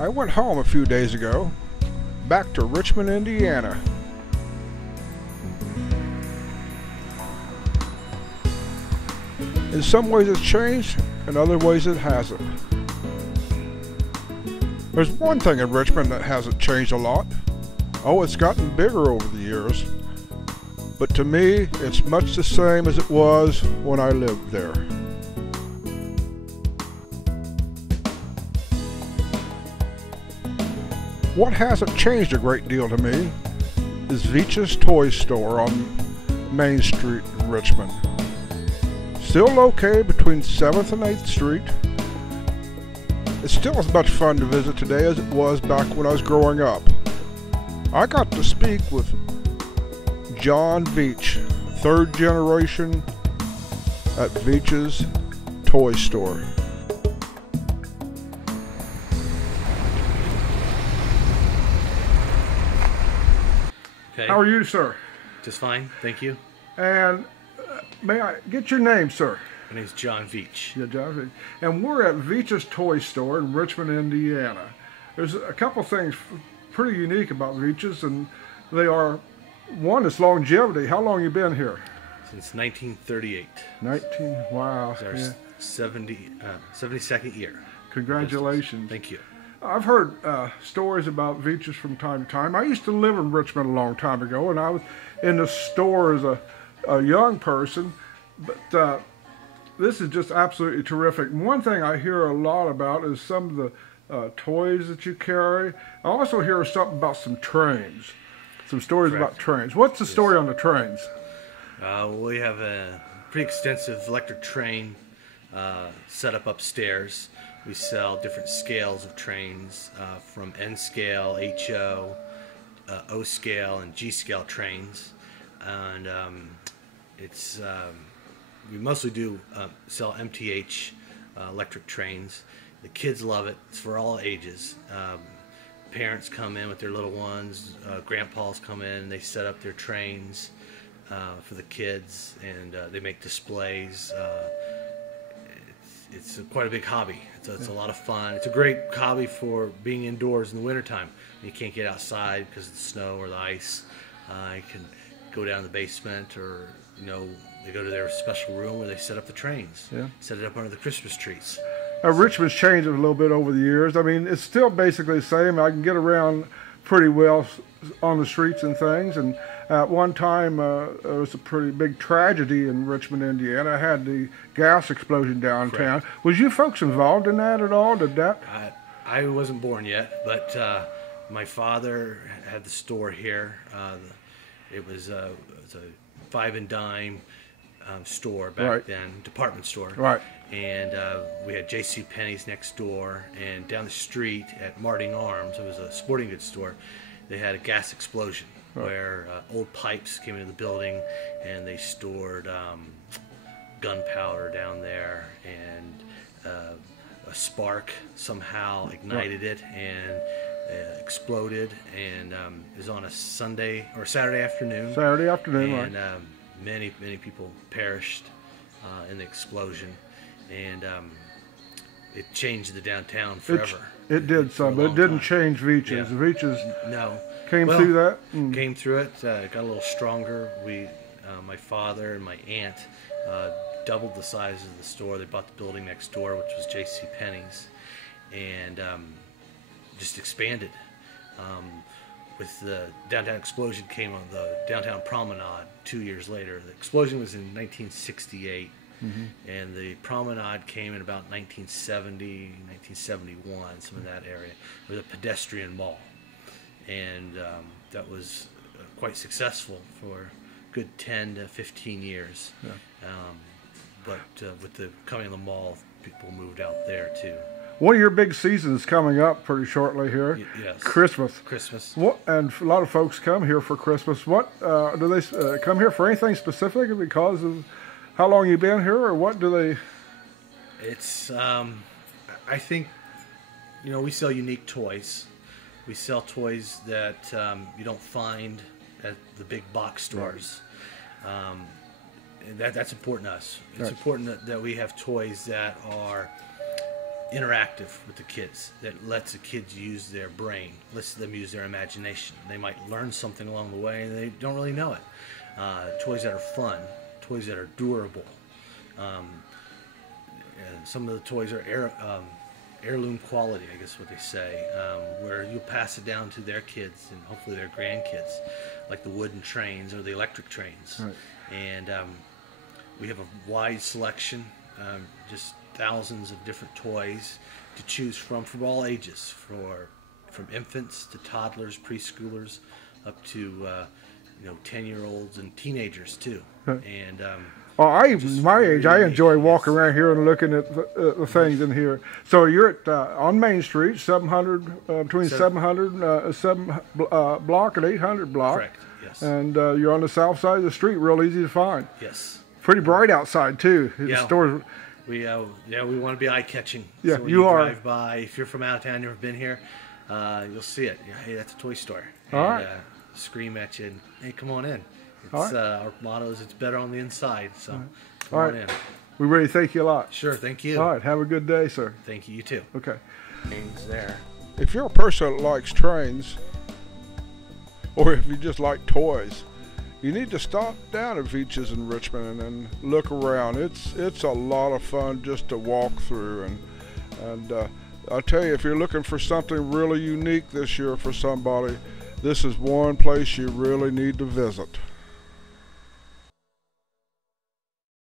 I went home a few days ago, back to Richmond, Indiana. In some ways it's changed, in other ways it hasn't. There's one thing in Richmond that hasn't changed a lot. Oh, it's gotten bigger over the years. But to me, it's much the same as it was when I lived there. What hasn't changed a great deal to me is Veach's toy store on Main Street in Richmond. Still located between 7th and 8th Street. It's still as much fun to visit today as it was back when I was growing up. I got to speak with John Veach, third generation at Veach's toy store. Okay. How are you, sir? Just fine, thank you. And may I get your name, sir? My name's John Veach. Yeah, John Veach. And we're at Veach's toy store in Richmond, Indiana. There's a couple things pretty unique about Veach's, and they are, one is longevity. How long you been here? Since 1938. Wow. It's our Yeah. 72nd year. Congratulations. Thank you. I've heard stories about Veach's from time to time. I used to live in Richmond a long time ago, and I was in the store as a young person. But this is just absolutely terrific. One thing I hear a lot about is some of the toys that you carry. I also hear something about some trains. Some stories Correct. about trains. What's the story on the trains? We have a pretty extensive electric train set up upstairs. We sell different scales of trains from N scale, HO, O scale, and G scale trains. And we mostly do sell MTH electric trains. The kids love it. It's for all ages. Parents come in with their little ones. Grandpas come in and they set up their trains for the kids, and they make displays. It's quite a big hobby. It's a lot of fun. It's a great hobby for being indoors in the wintertime. You can't get outside because of the snow or the ice. You can go down to the basement, or they go to their special room where they set up the trains. Yeah. Set it up under the Christmas trees. Richmond's changed a little bit over the years. I mean, it's still basically the same. I can get around pretty well on the streets and things. And at one time, there was a pretty big tragedy in Richmond, Indiana. I had the gas explosion downtown. Correct. Was you folks involved in that at all? Did that? I wasn't born yet, but my father had the store here. It was a five and dime store back Right. then, department store. Right. And we had J.C. Penney's next door, and down the street at Marting Arms, it was a sporting goods store, they had a gas explosion where old pipes came into the building, and they stored gunpowder down there, and a spark somehow ignited it and exploded, and it was on a Sunday or Saturday afternoon. Saturday afternoon, And right. many people perished in the explosion, and it changed the downtown forever. It did For a some, but it long didn't time. change Veach's. Yeah. Veach's No. came Well, through that. Came through it, got a little stronger. My father and my aunt doubled the size of the store. They bought the building next door, which was J.C. Penney's, and just expanded. With the downtown explosion came on the downtown promenade 2 years later. The explosion was in 1968, and the promenade came in about 1970, 1971, some of that area. It was a pedestrian mall, and that was quite successful for a good 10 to 15 years. Yeah. But with the coming of the mall, people moved out there too. One of your big seasons coming up pretty shortly here. Yes. Christmas. Christmas. And a lot of folks come here for Christmas. What do they come here for? Anything specific because of how long you've been here, or what do they? It's I think we sell unique toys. We sell toys that you don't find at the big box stores. And that's important to us. It's Right. important that we have toys that are interactive with the kids, that lets the kids use their brain, lets them use their imagination. They might learn something along the way and they don't really know it. Toys that are fun, toys that are durable. And some of the toys are heirloom quality, I guess what they say, where you'll pass it down to their kids and hopefully their grandkids, like the wooden trains or the electric trains. Right. And we have a wide selection, just thousands of different toys to choose from all ages, from infants to toddlers, preschoolers, up to 10-year-olds and teenagers too. Right. And my age, I enjoy walking around here and looking at the things in here. So you're at on Main Street, 700 between 700 block and 800 block. Correct. Yes. And you're on the south side of the street, real easy to find. Yes. Pretty bright outside too. Yeah. The stores. We want to be eye-catching. Yeah, so when you are. Drive by, if you're from out of town, never been here, you'll see it. Yeah, hey, that's a toy store. All and, right. Scream at you and, hey, come on in. It's, All right. Our motto is it's better on the inside. So come All on right. in. We really thank you a lot. Sure, thank you. All right. Have a good day, sir. Thank you. You too. Okay. Trains there. If you're a person that likes trains, or if you just like toys, you need to stop down at Veach's in Richmond and look around. It's a lot of fun just to walk through, and I'll tell you, if you're looking for something really unique this year for somebody, this is one place you really need to visit.